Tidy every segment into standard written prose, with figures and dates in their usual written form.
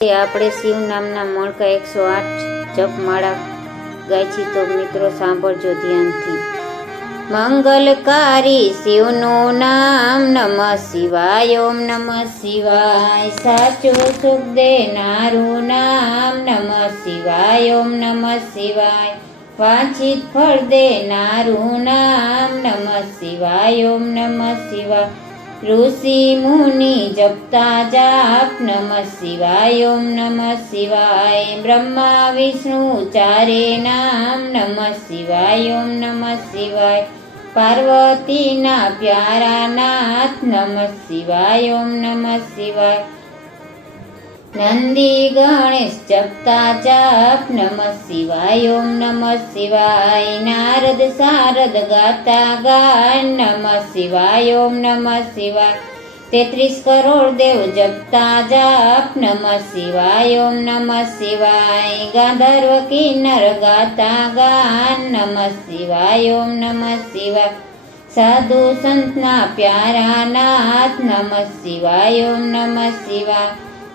આપણે શિવ નામના મણકા 108 જપમાળા ગાય છે, તો મિત્રો સાંભળજો ધ્યાનથી. મંગલકારી શિવનું નામ નમઃ શિવાય, ઓમ નમઃ શિવાય. સાચું સુખ દેનારું નામ નમઃ શિવાય, ઓમ નમઃ શિવાય. વાંછિત ફળ દેનારું નામ નમઃ શિવાય, ઓમ નમઃ શિવાય. ઋષિ મુનિ જપતા જાપ નમઃ શિવાય, ઓમ નમઃ શિવાય. બ્રહ્મા વિષ્ણુ ચારે નામ નમઃ શિવાય, ઓમ નમઃ શિવાય. પાર્વતીના પ્યારા નાથ નમઃ શિવાય, ઓમ નમઃ શિવાય. નંદી ગણેશ જપતા જાપ નમઃ શિવાય, ઓમ નમઃ શિવાય. નારદ સારદ ગાતા ગાન નમઃ શિવાય, ઓમ નમઃ શિવાય. 33 કરોડ દેવ જપતા જાપ નમઃ શિવાય, ઓમ નમઃ શિવાય. ગાંધર્વ કિન્નર ગાતા ગાન નમઃ શિવાય, ઓમ નમઃ શિવાય. સાધુ સંતના પ્યારા નાથ નમઃ શિવાય, ઓમ નમઃ શિવાય.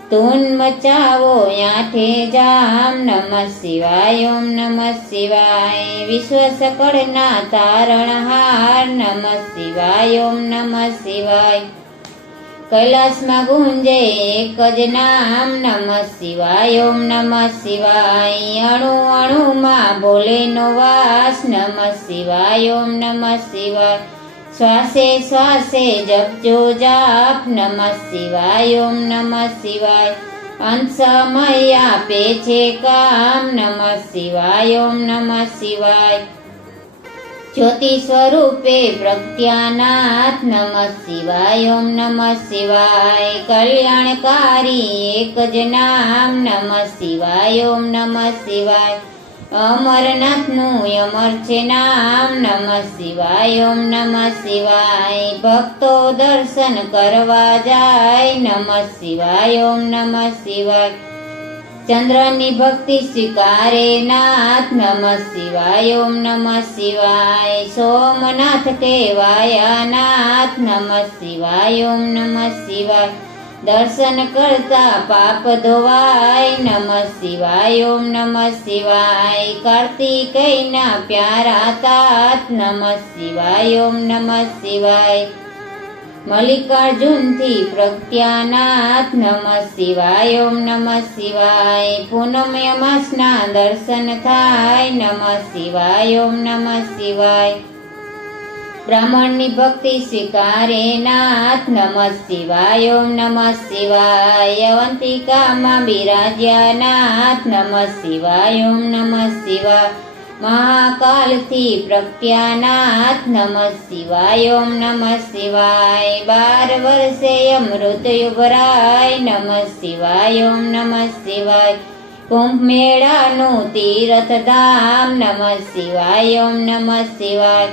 ધૂન મચાવો આઠે જામ નમઃ શિવાય, ઓમ નમઃ શિવાય. વિશ્વ સકળના તારણહાર નમઃ શિવાય, ઓમ નમઃ શિવાય. કૈલાસમાં ગુંજે એક જ નામ નમઃ શિવાય, ઓમ નમઃ શિવાય. અણુ અણુમાં ભોલેનો વાસ નમઃ શિવાય, ઓમ નમઃ શિવાય. શ્વાસે શ્વાસે જપજો જાપ નમઃ શિવાય, ઓમ નમઃ શિવાય. અંશમય આપે છે કામ નમઃ શિવાય, ઓમ નમઃ શિવાય. જ્યોતિ સ્વરૂપે પ્રજ્ઞાનાથ નમઃ શિવાય, ઓમ નમઃ શિવાય. કલ્યાણકારી એક જ નામ નમઃ શિવાય, ઓમ નમઃ શિવાય. અમરનાથનું અમર છે નામ નમઃ શિવાય, ઓમ નમઃ શિવાય. ભક્તો દર્શન કરવા જાય નમઃ શિવાય, ઓમ નમઃ શિવાય. ચંદ્રની ભક્તિ સ્વીકારે નાથ નમઃ શિવાય, ઓમ નમઃ શિવાય. સોમનાથ કહેવાયા નાથ નમઃ શિવાય, ઓમ નમઃ શિવાય. દર્શન કરતા પાપ ધોવાય નમઃ શિવાય, ઓમ નમઃ શિવાય. કાર્તિકેયના પ્યારા તાત નમઃ શિવાય, ઓમ નમઃ શિવાય. મલ્લિકાર્જુનથી પ્રજ્ઞાનાથ નમઃ શિવાય, ઓમ નમઃ શિવાય. પૂનમ અમાસના દર્શન થાય નમઃ શિવાય, ઓમ નમઃ શિવાય. બ્રાહ્મણની ભક્તિ સ્વીકારે નાથ નમઃ શિવાય, ઓમ નમઃ શિવાય. અવંતિકામાં બિરાજ્યા નાથ નમઃ શિવાય, ઓમ નમઃ શિવાય. મહાકાલથી પ્રજ્ઞાનાથ નમઃ શિવાય, ઓમ નમઃ શિવાય. 12 વર્ષે મૃત્યુ ભરાય નમઃ શિવાય, ઓમ નમઃ શિવાય. કુંભ મેળાનું તીર્થધામ નમઃ શિવાય, ઓમ નમઃ શિવાય.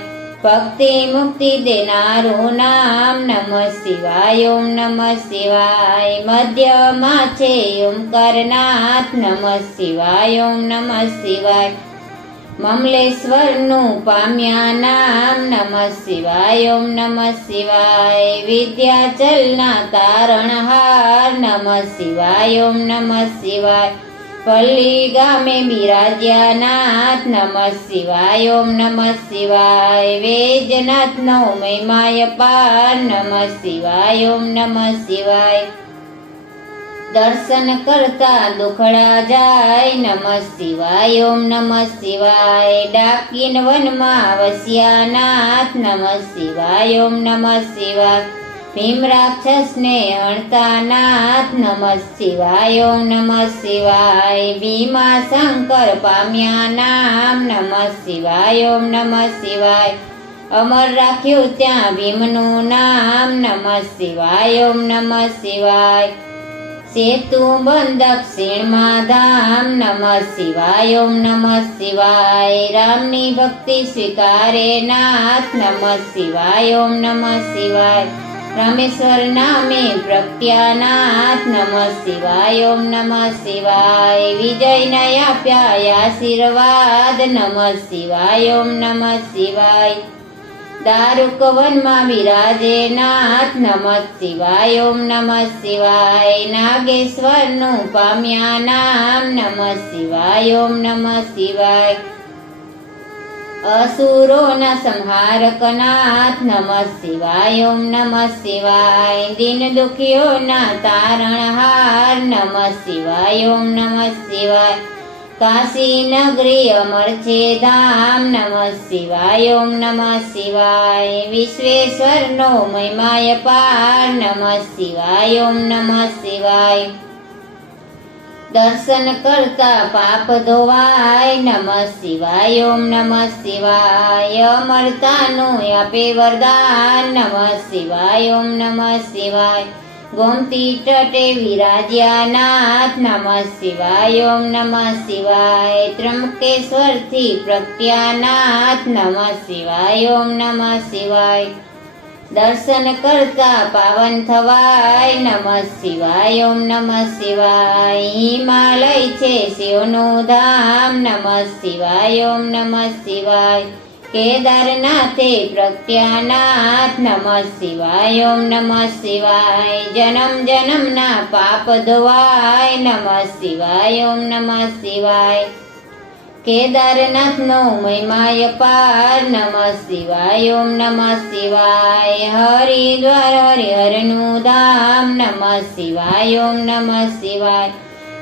ભક્તિ મુક્તિ દેનારું નામ નમઃ શિવાય, ઓમ નમઃ શિવાય. મધ્યમાં છે ઓમકારનાથ નમઃ શિવાય, ઓમ નમઃ શિવાય. મમલેશ્વરનું પામ્યા નામ નમઃ શિવાય, ઓમ નમઃ શિવાય. વિદ્યાચલના તારણહાર નમઃ શિવાય, ઓમ નમઃ શિવાય. પલ્લી ગામે બિરાજ્યા નાથ નમઃ શિવાય, ઓમ નમઃ શિવાય. વૈજનાથનો મહિમાય પાર નમઃ શિવાય, ઓમ નમઃ શિવાય. દર્શન કરતા દુખડા જાય નમઃ શિવાય, ઓમ નમઃ શિવાય. ડાકીન વનમાં વસ્યા નાથ નમઃ શિવાય, ઓમ નમઃ શિવાય. ભીમ રાક્ષસને હણતા નાથ નમઃ શિવાય, ઓમ નમઃ શિવાય. ભીમા શંકર પામ્યા નામ નમઃ શિવાય, ઓમ નમઃ શિવાય. અમર રાખ્યું ત્યાં ભીમનું નામ નમઃ શિવાય, ઓમ નમઃ શિવાય. સેતુ બંધ દક્ષિણમાં ધામ નમઃ શિવાય, ઓમ નમઃ શિવાય. રામની ભક્તિ સ્વીકારે નાથ નમઃ શિવાય, ઓમ નમઃ શિવાય. રામેશ્વર નામે પ્રજ્ઞાનાથ નમઃ શિવાય, ઓમ નમઃ શિવાય. વિજયના આપ્યા આશીર્વાદ નમઃ શિવાય, ઓમ નમઃ શિવાય. દારૂક વનમાં બિરાજે નાથ નમઃ શિવાય. ઓમ નમઃ શિવાય. નાગેશ્વરનું પામ્યા નામ નમઃ શિવાય. ઓમ નમઃ શિવાય. અસુરોના સંહારક નાથ નમઃ શિવાય. ઓમ નમઃ શિવાય. દીન દુખીઓના તારણહાર નમઃ શિવાય. ઓમ નમઃ શિવાય. કાશી નગરી અમર છે ધામ નમઃ શિવાય. ઓમ નમઃ શિવાય. વિશ્વેશ્વરનો મહિમાય પાર નમઃ શિવાય. ઓમ નમઃ શિવાય. દર્શન કરતા પાપ ધોવાય નમઃ શિવાય. ઓમ નમઃ શિવાય. અમરતાનું આપે વરદાન નમઃ શિવાય. ઓમ નમઃ શિવાય. ગોમતી તટે વિરાજ્યા નાથ નમઃ શિવાય. ઓમ નમઃ શિવાય. ત્રંબકેશ્વરથી પ્રગટ્યા નાથ નમઃ શિવાય. ઓમ નમઃ શિવાય. દર્શન કરતા પાવન થવાય નમઃ શિવાય. ઓમ નમઃ શિવાય. હિમાલય છે શિવનું ધામ નમઃ શિવાય. ઓમ નમઃ શિવાય. કેદારનાથે પ્રગટ્યા નાથ નમઃ શિવાય. ઓમ નમઃ શિવાય. જન્મ જન્મના પાપ ધોવાય નમઃ શિવાય. ઓમ નમઃ શિવાય. કેદારનાથનો મહિમાય પાર નમઃ શિવાય. ઓમ નમઃ શિવાય. હરિદ્વાર હરિહરનું ધામ નમઃ શિવાય. ઓમ નમઃ શિવાય.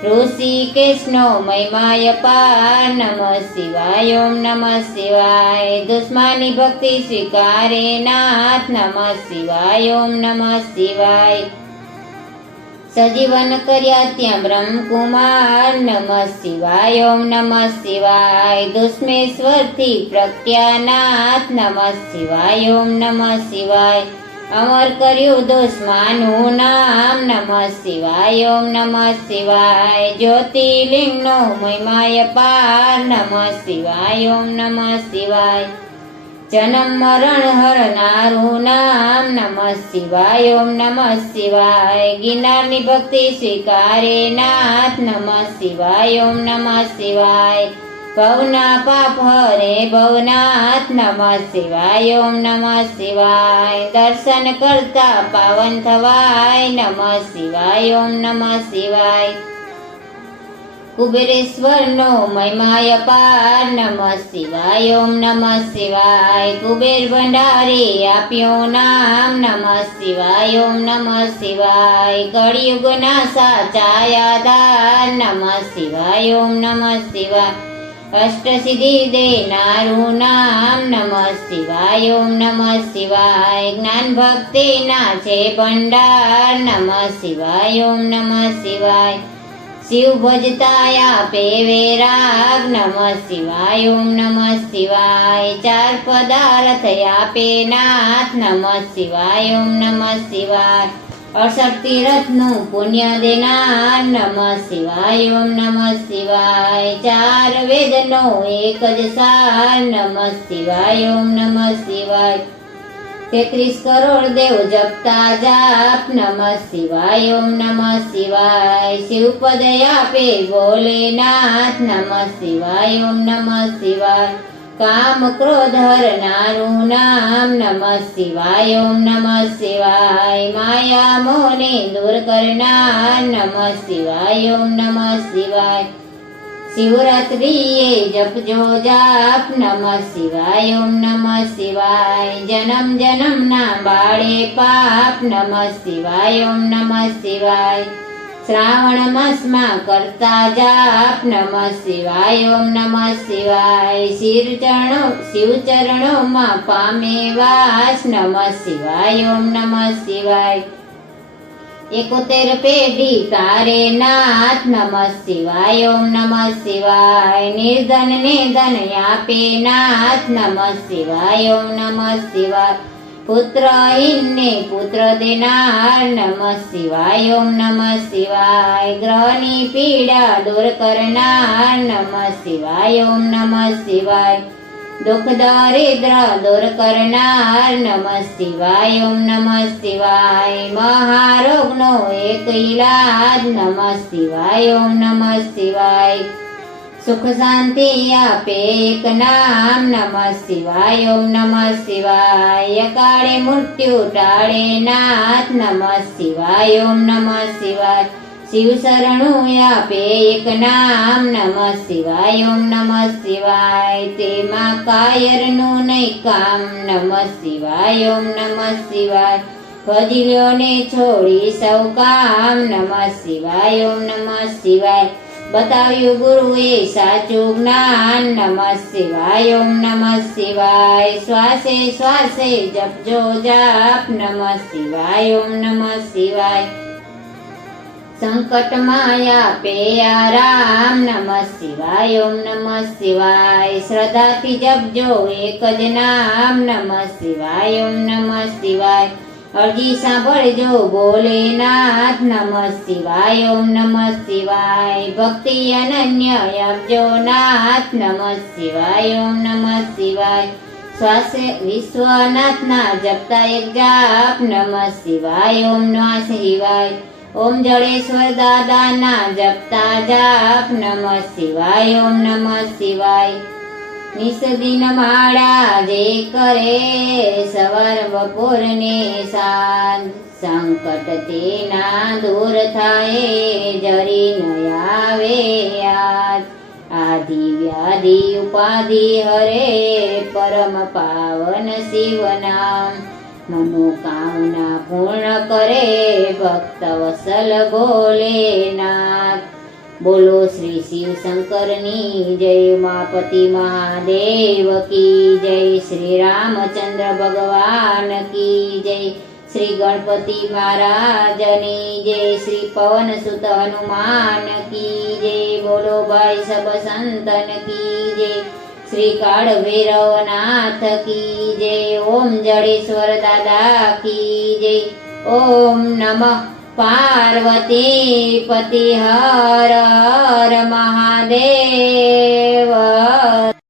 ઋષિકેશનો મહિમાય પાર નમઃ શિવાય. ઓમ નમઃ શિવાય. દુશ્મની ભક્તિ સ્વીકારે નાથ નમઃ શિવાય. ઓમ નમઃ શિવાય. સજીવન કર્યા ત્યાં બ્રહ્મકુમાર નમઃ શિવાય. ઓમ નમઃ શિવાય. દુષ્મેશ્વરથી પ્રગટ્યા નાથ નમઃ શિવાય. ઓમ નમઃ શિવાય. અમર કર્યું દુશ્મનનું નામ નમઃ શિવાય. ઓમ નમઃ શિવાય. જ્યોતિર્લિંગનો મહિમાય પાર નમઃ શિવાય. ઓમ નમઃ શિવાય. જન્મ મરણ હરનારું નામ નમઃ શિવાય. ઓમ નમઃ શિવાય. ગિરનારની ભક્તિ સ્વીકારે નાથ નમઃ શિવાય. ઓમ નમઃ શિવાય. ભવના પાપ હરે ભવનાથ નમઃ શિવાય. ઓમ નમઃ શિવાય. દર્શન કરતા પાવન થવાય નમઃ શિવાય. ઓમ નમઃ શિવાય. કુબેરેશ્વરનો મહિમાય પાર નમઃ શિવાય. ઓમ નમઃ શિવાય. કુબેર ભંડારી આપ્યું નામ નમઃ શિવાય. ઓમ નમઃ શિવાય. કળિયુગના સાચા આધાર નમઃ શિવાય. ઓમ નમઃ શિવાય. અષ્ટસિદ્ધિ દેનારું નામ નમઃ શિવાય. ઓમ નમઃ શિવાય. જ્ઞાન ભક્તિના છે ભંડાર નમઃ શિવાય. ઓમ નમઃ શિવાય. શિવ ભજતા આપે વૈરાગ નમઃ શિવાય. ઓમ નમઃ શિવાય. ચાર પદાર્થ આપે નાથ નમઃ શિવાય. ઓમ નમઃ શિવાય. 68 તીરથનું પુણ્ય દેનાર નમઃ શિવાય. ઓમ નમઃ શિવાય. ચાર વેદનો એક જ સાર નમઃ શિવાય. ઓમ નમઃ શિવાય. 33 કરોડ દેવ જપતા જાપ નમઃ શિવાય. ઓમ નમઃ શિવાય. શિવપદ આપે ભોલેનાથ નમઃ શિવાય. ઓમ નમઃ શિવાય. કામ ક્રોધ હરનારું નામ નમઃ શિવાય. ઓમ નમઃ શિવાય. માયા મોહને દૂર કરનાર નમઃ શિવાય. ઓમ નમઃ શિવાય. શિવરાત્રિએ જપજો જાપ નમઃ શિવાય. ઓમ નમઃ શિવાય. જન્મ જન્મના બાળે પાપ નમઃ શિવાય. ઓમ નમઃ શિવાય. શ્રાવણ માસમાં કરતા જાપ નમઃ શિવાય. ઓમ નમઃ શિવાય. શિવ ચરણોમાં પામે વાસ નમઃ શિવાય. ઓમ નમઃ શિવાય. 71 પેઢી તારે નાથ નમઃ શિવાય. ઓમ નમઃ શિવાય. નિર્ધન ને ધન આપે નાથ નમઃ શિવાય. ઓમ નમઃ શિવાય. પુત્રહીનને પુત્ર દેનાર નમઃ શિવાય. ઓમ નમઃ શિવાય. ગ્રહની પીડા દૂર કરનાર નમઃ શિવાય. ઓમ નમઃ શિવાય. દુઃખ દરિદ્ર દૂર કરનાર નમઃ શિવાય. ઓમ નમઃ શિવાય. મહારોગનો એક ઈલાજ નમઃ શિવાય. ઓમ નમઃ શિવાય. સુખ શાંતિ આપે એક નામ નમઃ શિવાય ઓમ નમઃ શિવાય કાળે મૃત્યુ ટાળે નાથ નમઃ શિવાય ઓમ નમઃ શિવાય શિવ શરણું આપે એક નામ નમઃ શિવાય ઓમ નમઃ શિવાય તેમાં કાયરનું નહીં કામ નમઃ શિવાય ઓમ નમઃ શિવાય ફજીલોને છોડી સૌ કામ નમઃ શિવાય ઓમ નમઃ શિવાય બતાવ્યું ગુરુએ સાચું જ્ઞાન નમઃ શિવાય ઓમ નમઃ શિવાય શ્વાસે શ્વાસે જપજો જાપ નમઃ શિવાય ઓમ નમઃ શિવાય સંકટમાં આપે આરામ નમઃ શિવાય ઓમ નમઃ શિવાય શ્રદ્ધાથી જપજો એક જ નામ નમઃ શિવાય ઓમ નમઃ શિવાય અરજી સાંભળજો ભોલેનાથ નમઃ શિવાય ઓમ નમઃ શિવાય ભક્તિ અનન્ય આપજો નાથ નમઃ શિવાય ઓમ નમઃ શિવાય શ્વાસે વિશ્વનાથના જપતા એક જાપ નમઃ શિવાય ઓમ નમઃ શિવાય ઓમ જડેશ્વર દાદાના જપતા જાપ નમઃ શિવાય ઓમ નમઃ શિવાય નિસદિન માળા જે કરે સવાર બપોર ને સાંજ સંકટ તેના દૂર થાય જરી ન આવે યાદ આદિ વ્યાધિ ઉપાધિ હરે પરમ પાવન શિવ નામ મનોકામના પૂર્ણ કરે ભક્ત વત્સલ ભોલેનાથ બોલો શ્રી શિવ શંકરની જય ઉમાપતિ મહાદેવ કી જય શ્રી રામચંદ્ર ભગવાન કી જય શ્રી ગણપતિ મહારાજની જય શ્રી પવન સુત હનુમાન કી જય બોલો ભાઈ સબ સંતન કી જય શ્રી કાળ ભૈરવનાથ કી જય ઓમ જડેશ્વર દાદા કી જય ઓમ નમઃ પાર્વતી પતિ હર હર મહાદેવ